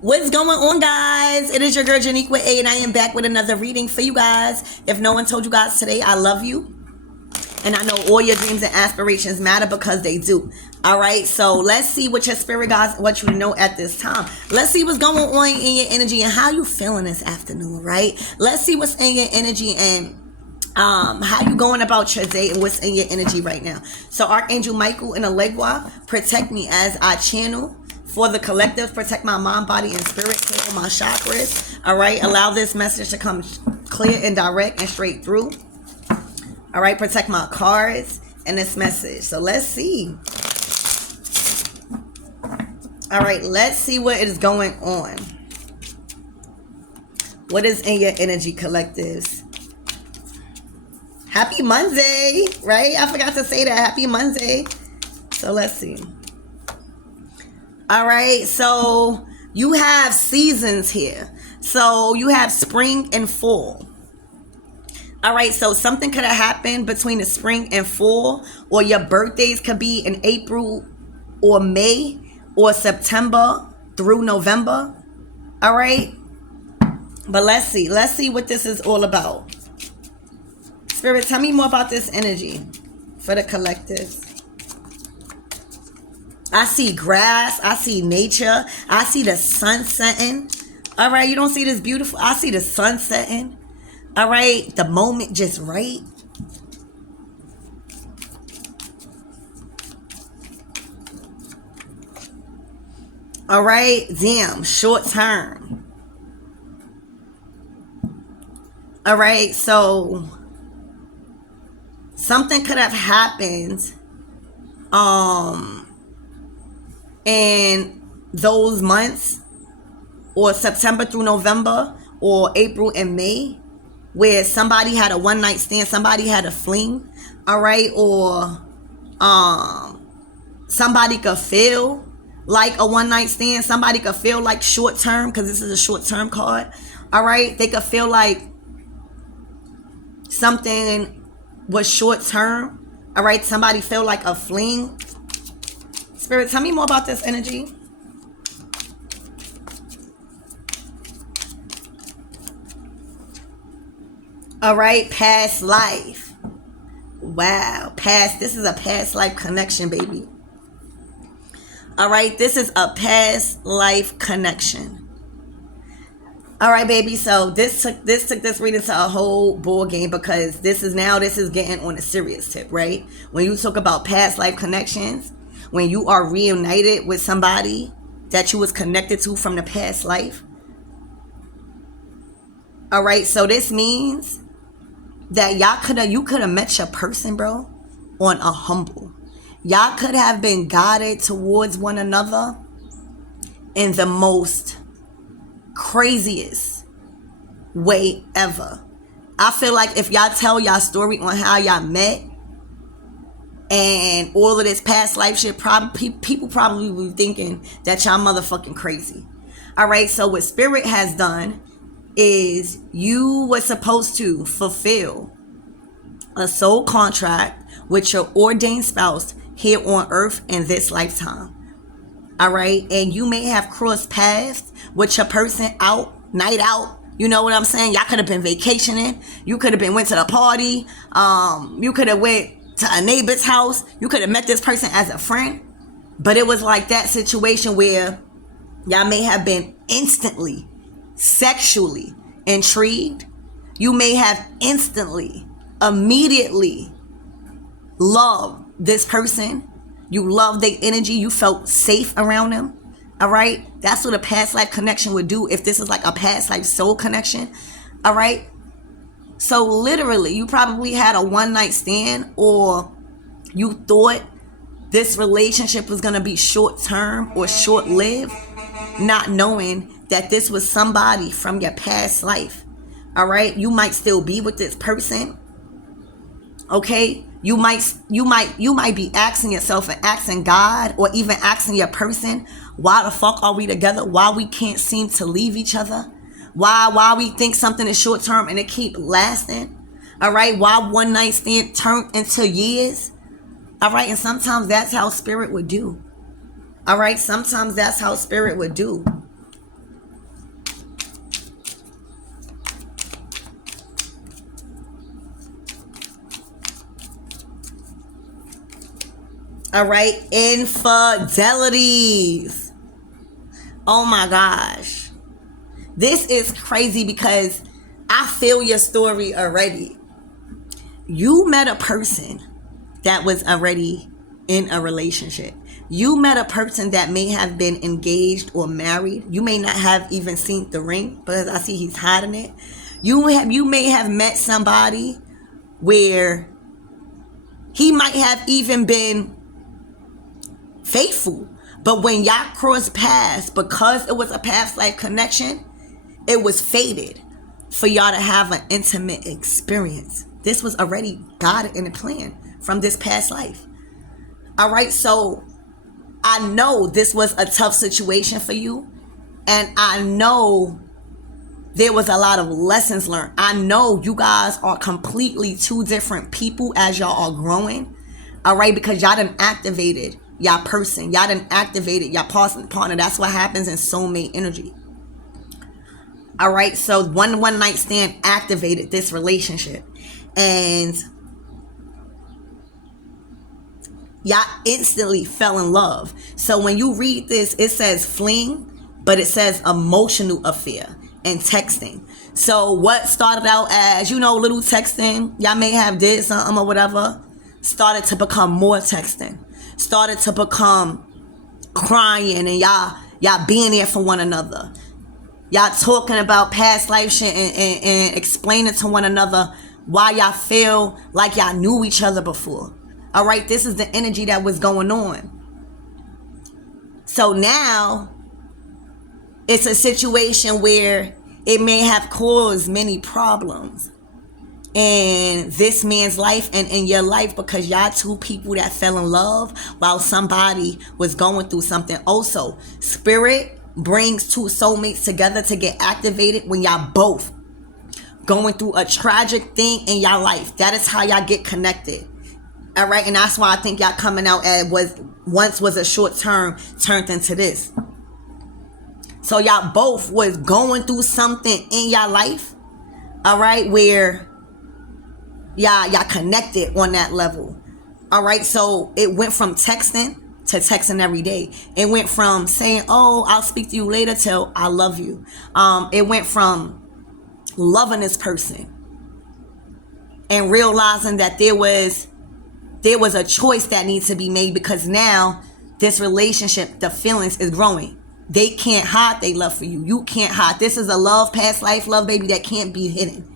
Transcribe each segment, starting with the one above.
What's going on, guys? It is your girl Janique A, and I am back with another reading for you guys. If no one told you guys today, I love you. And I know all your dreams and aspirations matter because they do. All right, so let's see what your spirit guys want you to know at this time. Let's see what's going on in your energy and how you feeling this afternoon, right? Let's see what's in your energy and how you going about your day and what's in your energy right now. So Archangel Michael and Alegua, protect me as I channel for the collective, protect my mind, body, and spirit, clear my chakras. All right, allow this message to come clear and direct and straight through. All right, protect my cards and this message. So let's see. All right, let's see what is going on. What is in your energy, collectives? Happy Monday, right? I forgot to say that. Happy Monday. So let's see. All right, so you have seasons here. So you have spring and fall. All right, so something could have happened between the spring and fall, or your birthdays could be in April or May or September through November. All right, but let's see what this is all about. Spirit, tell me more about this energy for the collectives. I see grass. I see nature. I see the sun setting. All right, you don't see this beautiful? I see the sun setting. All right, the moment just right. All right, damn, short term. All right, so something could have happened in those months, or September through November, or April and May, where somebody had a one night stand, somebody had a fling, all right, or somebody could feel like a one night stand, somebody could feel like short term, because this is a short term card, all right, they could feel like something was short term, all right, somebody feel like a fling. Spirit, tell me more about this energy. All right, past life. Wow, this is a past life connection, baby. All right, this is a past life connection. All right, baby, so this took this reading to a whole ball game, because this is getting on a serious tip, right? When you talk about past life connections, when you are reunited with somebody that you was connected to from the past life. All right, so this means that you could have met your person, bro, on a humble. Y'all could have been guided towards one another in the most craziest way ever. I feel like if y'all tell y'all story on how y'all met and all of this past life shit, people probably be thinking that y'all motherfucking crazy. All right, so what Spirit has done is you were supposed to fulfill a soul contract with your ordained spouse here on earth in this lifetime. All right, and you may have crossed paths with your person night out. You know what I'm saying? Y'all could have been vacationing. You could have went to the party. You could have went to a neighbor's house. You could have met this person as a friend. But it was like that situation where y'all may have been instantly sexually intrigued. You may have immediately loved this person. You loved their energy. You felt safe around them. All right, that's what a past life connection would do if this is like a past life soul connection. All right, so literally you probably had a one night stand, or you thought this relationship was going to be short term or short lived, not knowing that this was somebody from your past life. All right, you might still be with this person. Okay, you might be asking yourself and asking God, or even asking your person, why the fuck are we together? Why we can't seem to leave each other? Why we think something is short term and it keep lasting? All right, why one night stand turned into years? All right, and sometimes that's how Spirit would do. All right, sometimes that's how Spirit would do. All right, infidelities. Oh my gosh. This is crazy because I feel your story already. You met a person that was already in a relationship. You met a person that may have been engaged or married. You may not have even seen the ring because I see he's hiding it. You may have met somebody where he might have even been faithful, but when y'all crossed paths, because it was a past life connection, it was fated for y'all to have an intimate experience. This was already God in the plan from this past life. All right, so I know this was a tough situation for you, and I know there was a lot of lessons learned. I know you guys are completely two different people as y'all are growing. All right, because y'all done activated y'all person. Y'all done activated y'all partner. That's what happens in soulmate energy. All right, so one night stand activated this relationship, and y'all instantly fell in love. So when you read this, it says fling, but it says emotional affair and texting. So what started out as, little texting, y'all may have did something or whatever, started to become more texting, started to become crying, and y'all being there for one another. Y'all talking about past life shit and explaining to one another why y'all feel like y'all knew each other before. All right, this is the energy that was going on. So now it's a situation where it may have caused many problems in this man's life and in your life, because y'all two people that fell in love while somebody was going through something. Also, spirit brings two soulmates together to get activated when y'all both going through a tragic thing in y'all life. That is how y'all get connected. All right, and that's why I think y'all coming out as once was a short term turned into this. So y'all both was going through something in y'all life, all right, where y'all connected on that level. All right, so it went from texting to texting every day. It went from saying, oh, I'll speak to you later, till I love you. It went from loving this person and realizing that there was a choice that needs to be made, because now this relationship, the feelings is growing. They can't hide their love for you. You can't hide. This is a love, past life love, baby, that can't be hidden.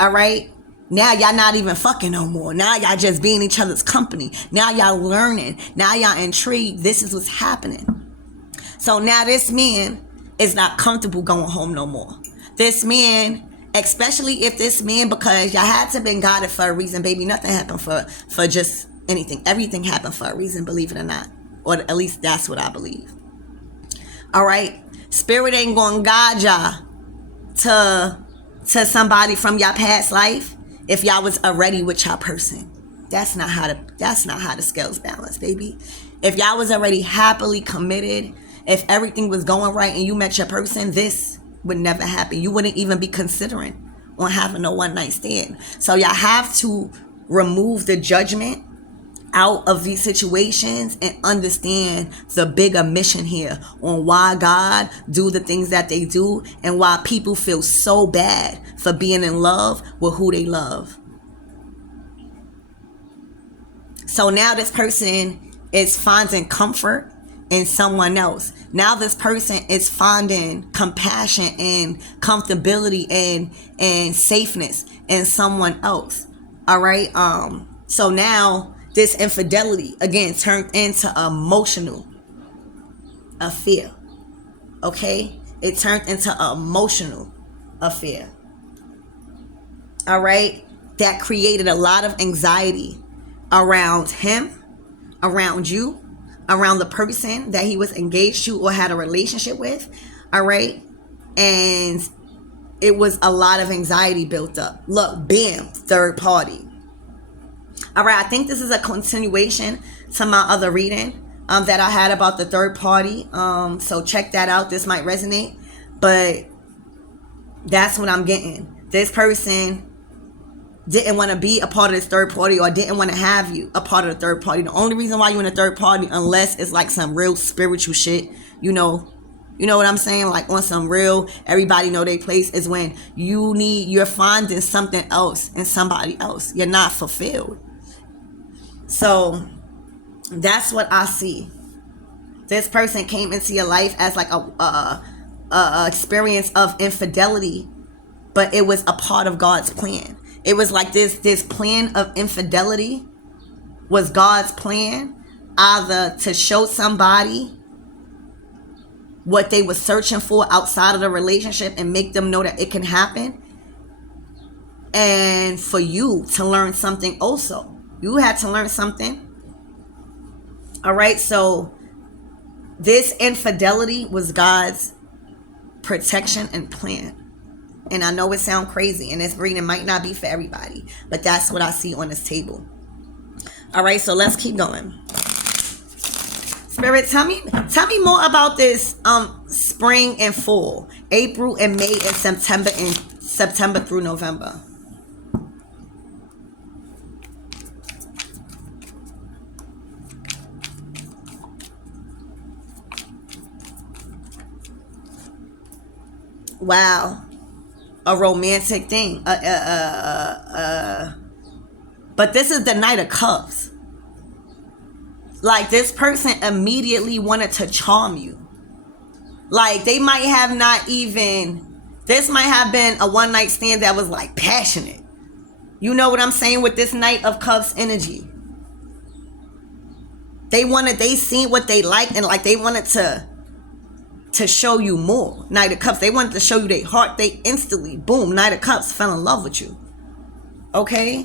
All right? Now y'all not even fucking no more. Now y'all just being each other's company. Now y'all learning. Now y'all intrigued. This is what's happening. So now this man is not comfortable going home no more. This man, especially if this man, because y'all had to been guided for a reason, baby. Nothing happened for just anything. Everything happened for a reason, believe it or not. Or at least that's what I believe. All right? Spirit ain't gonna guide y'all to somebody from y'all past life if y'all was already with y'all person. That's not how the scales balance, baby. If y'all was already happily committed, if everything was going right and you met your person, this would never happen. You wouldn't even be considering on having a one night stand. So y'all have to remove the judgment out of these situations and understand the bigger mission here on why God do the things that they do and why people feel so bad for being in love with who they love. So now this person is finding comfort in someone else. Now this person is finding compassion and comfortability and safeness in someone else. All right. So now this infidelity again turned into emotional affair. Okay, it turned into an emotional affair. All right, that created a lot of anxiety around him, around you, around the person that he was engaged to or had a relationship with. All right, and it was a lot of anxiety built up. Look, bam, third party. All right, I think this is a continuation to my other reading that I had about the third party. So check that out. This might resonate, but that's what I'm getting. This person didn't want to be a part of this third party, or didn't want to have you a part of the third party. The only reason why you're in a third party, unless it's like some real spiritual shit, you know what I'm saying, like on some real everybody know their place, is when you're finding something else in somebody else. You're not fulfilled. So that's what I see. This person came into your life as like a experience of infidelity, but it was a part of God's plan. It was like this plan of infidelity was God's plan, either to show somebody what they were searching for outside of the relationship and make them know that it can happen, and for you to learn something also. You had to learn something. All right, so this infidelity was God's protection and plan. And I know it sounds crazy, and this reading might not be for everybody, but that's what I see on this table. All right, so let's keep going. Spirit, tell me more about this spring and fall, April and May and September through November. Wow. A romantic thing. But this is the Knight of Cups. Like, this person immediately wanted to charm you. Like, they might have not even... This might have been a one-night stand that was, like, passionate. You know what I'm saying with this Knight of Cups energy? They seen what they liked, and, like, they wanted to show you more. Knight of Cups. They wanted to show you their heart. They instantly, boom, Knight of Cups, fell in love with you. Okay?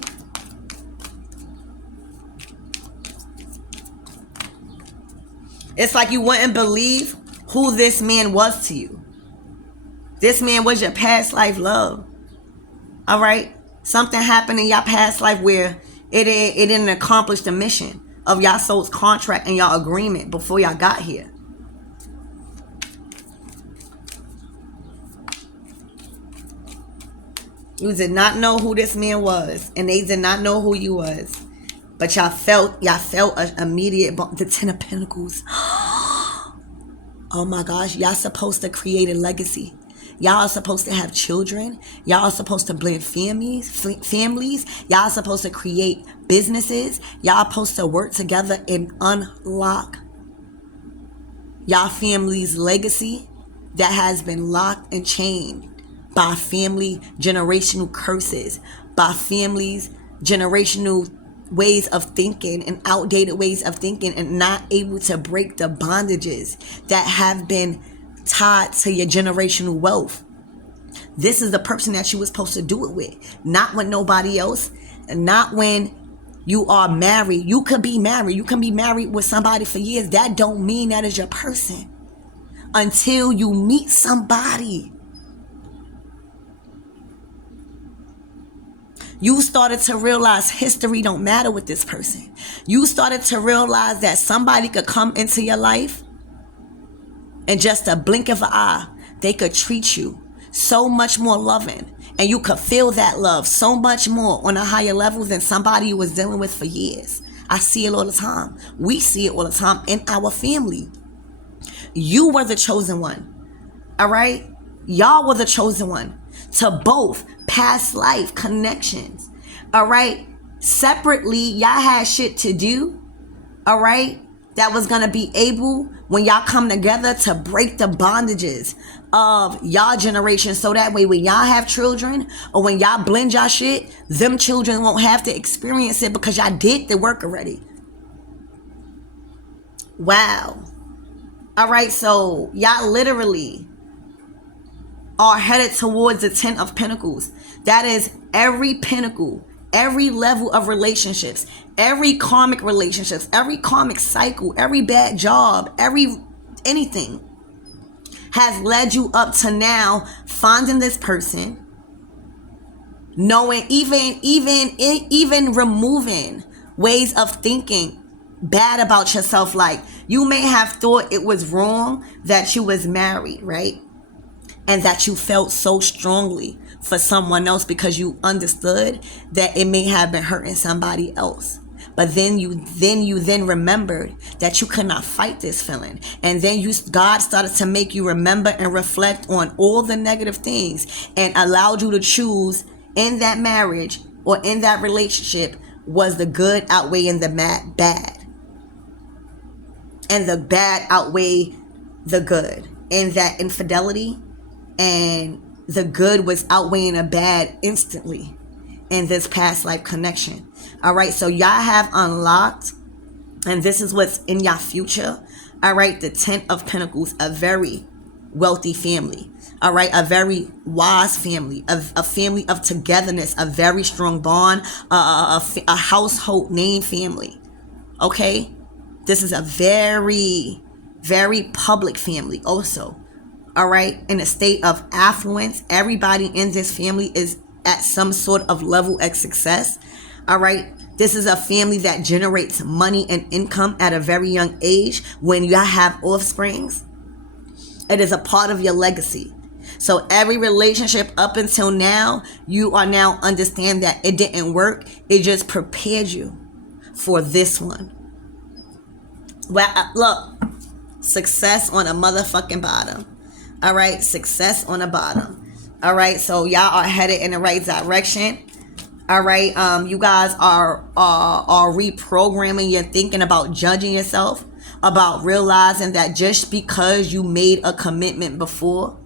It's like you wouldn't believe who this man was to you. This man was your past life love. All right? Something happened in your past life where it didn't accomplish the mission of y'all soul's contract and y'all agreement before y'all got here. You did not know who this man was, and they did not know who you was. But y'all felt an immediate bond. The Ten of Pentacles. Oh my gosh, y'all supposed to create a legacy. Y'all are supposed to have children. Y'all are supposed to blend families. Y'all are supposed to create businesses. Y'all are supposed to work together and unlock y'all family's legacy that has been locked and chained by family generational curses, by families generational ways of thinking and outdated ways of thinking, and not able to break the bondages that have been tied to your generational wealth. This is the person that you were supposed to do it with, not with nobody else, and not when you are married. You could be married. You can be married with somebody for years. That don't mean that is your person until you meet somebody. You started to realize history don't matter with this person. You started to realize that somebody could come into your life and just a blink of an eye, they could treat you so much more loving. And you could feel that love so much more on a higher level than somebody you was dealing with for years. I see it all the time. We see it all the time in our family. You were the chosen one. All right? Y'all were the chosen one to both past life connections. All right? Separately, y'all had shit to do. All right? That was going to be able, when y'all come together, to break the bondages of y'all generation. So that way, when y'all have children, or when y'all blend y'all shit, them children won't have to experience it because y'all did the work already. Wow. All right, so y'all literally are headed towards the Ten of Pentacles. That is every pinnacle, every level of relationships, every karmic relationships, every karmic cycle, every bad job, anything has led you up to now finding this person, knowing, even removing ways of thinking bad about yourself. Like, you may have thought it was wrong that you was married, right? and that you felt so strongly for someone else because you understood that it may have been hurting somebody else. But then you remembered that you could not fight this feeling, and then God started to make you remember and reflect on all the negative things, and allowed you to choose in that marriage or in that relationship, was the good outweighing the bad, and the bad outweigh the good, and that infidelity and the good was outweighing the bad instantly in this past life connection. All right, so y'all have unlocked, and this is what's in y'all future. All right, the 10 of Pentacles, a very wealthy family. All right, a very wise family, a family of togetherness, a very strong bond, a household name family. Okay, this is a very, very public family also. All right, in a state of affluence, everybody in this family is at some sort of level of success. All right, this is a family that generates money and income at a very young age. When you have offsprings, it is a part of your legacy. So every relationship up until now, you are now understand that it didn't work. It just prepared you for this one. Well, look, success on a motherfucking bottom. All right, success on the bottom. All right, so y'all are headed in the right direction. All right, you guys are reprogramming your thinking about judging yourself, about realizing that just because you made a commitment before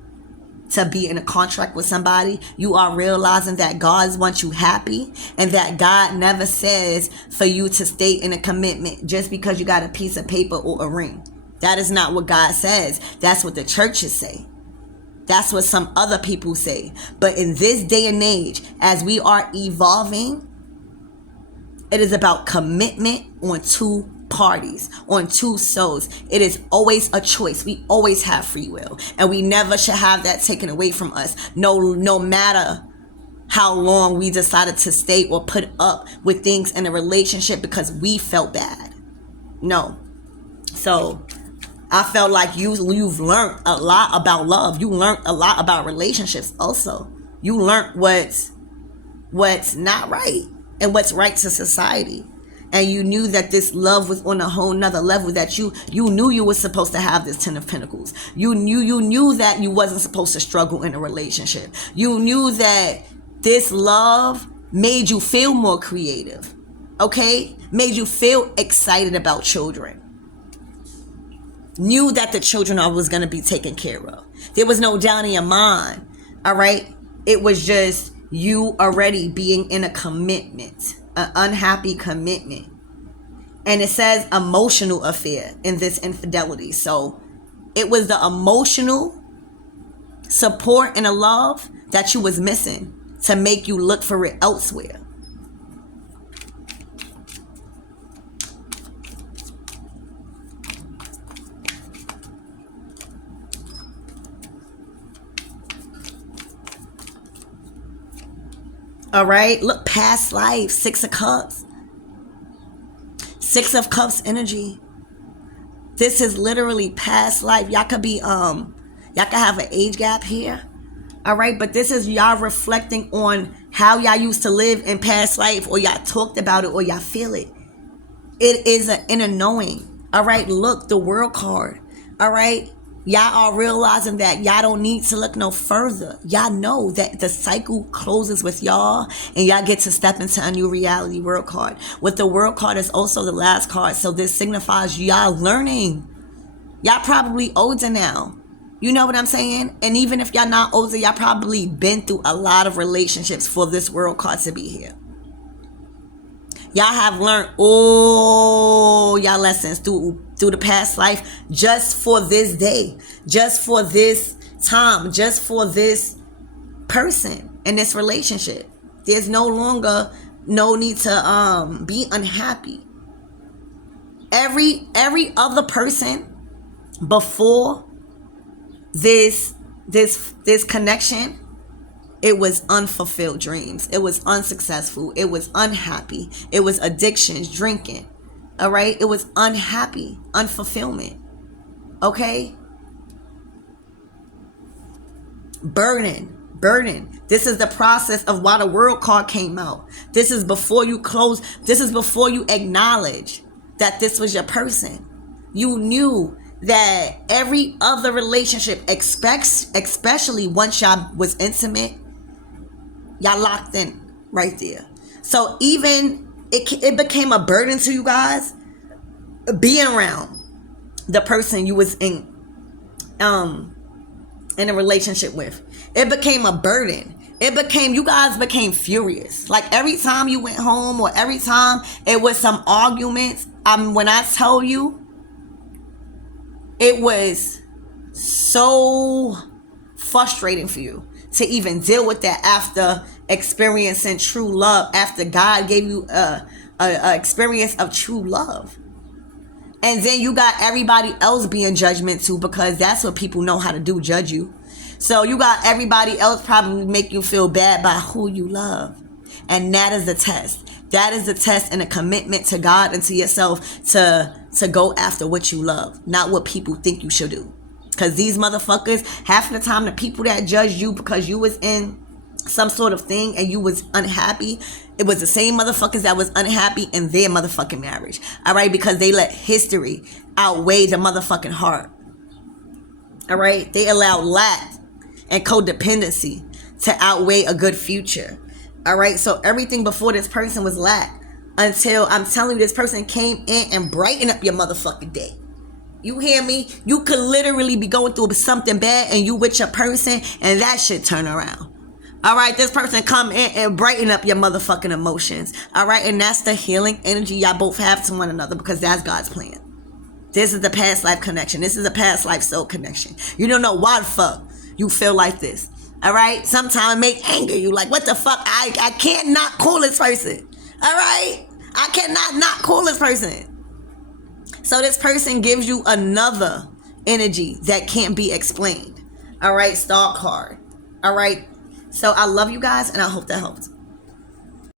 to be in a contract with somebody, you are realizing that God wants you happy, and that God never says for you to stay in a commitment just because you got a piece of paper or a ring. That is not what God says. That's what the churches say. That's what some other people say. But in this day and age, as we are evolving, it is about commitment on two parties, on two souls. It is always a choice. We always have free will, and we never should have that taken away from us. No matter how long we decided to stay or put up with things in a relationship because we felt bad. No. So I felt like you've learned a lot about love. You learned a lot about relationships also. You learned what's not right and what's right to society. And you knew that this love was on a whole nother level, that you knew you were supposed to have this 10 of Pentacles. You knew that you wasn't supposed to struggle in a relationship. You knew that this love made you feel more creative. Okay? Made you feel excited about children. Knew that the children was going to be taken care of. There was no doubt in your mind. All right? It was just you already being in a commitment, an unhappy commitment. And it says emotional affair in this infidelity. So it was the emotional support and the love that you was missing to make you look for it elsewhere. All right, look, past life, 6 of Cups. 6 of Cups energy. This is literally past life. Y'all could be, y'all could have an age gap here. All right, but this is y'all reflecting on how y'all used to live in past life, or y'all talked about it, or y'all feel it. It is an inner knowing. All right, look, the World card. All right. Y'all are realizing that y'all don't need to look no further. Y'all know that the cycle closes with y'all, and y'all get to step into a new reality. World card. With the World card is also the last card. So this signifies y'all learning. Y'all probably older now. You know what I'm saying? And even if y'all not older, y'all probably been through a lot of relationships for this World card to be here. Y'all have learned all y'all lessons through the past life, just for this day, just for this time, just for this person in this relationship. There's no longer no need to be unhappy. Every other person before this connection, it was unfulfilled dreams. It was unsuccessful. It was unhappy. It was addictions, drinking. All right? It was unhappy, unfulfillment. Okay? Burning. This is the process of why the world card came out. This is before you close. This is before you acknowledge that this was your person. You knew that every other relationship, especially once y'all was intimate, y'all locked in right there. So even it became a burden to you guys being around the person you was in a relationship with. It became a burden. You guys became furious. Like every time you went home or every time it was some arguments, when I tell you, it was so frustrating for you to even deal with that after experiencing true love, after God gave you a experience of true love. And then you got everybody else being judgmental, because that's what people know how to do, judge you. So you got everybody else probably make you feel bad by who you love. And that is the test. That is the test and a commitment to God and to yourself to go after what you love, not what people think you should do. Because these motherfuckers, half of the time, the people that judge you because you was in some sort of thing and you was unhappy, it was the same motherfuckers that was unhappy in their motherfucking marriage. All right? Because they let history outweigh the motherfucking heart. All right? They allowed lack and codependency to outweigh a good future. All right? So everything before this person was lack, until I'm telling you, this person came in and brightened up your motherfucking day. You hear me? You could literally be going through something bad and you with your person and that shit turn around. All right, this person come in and brighten up your motherfucking emotions. All right, and that's the healing energy y'all both have to one another, because that's God's plan. This is the past life connection. This is a past life soul connection. You don't know why the fuck you feel like this. All right, sometimes it make anger you, like, what the fuck? I can't not call this person. All right, I cannot not call this person. So this person gives you another energy that can't be explained. All right, star card. All right. So I love you guys, and I hope that helped.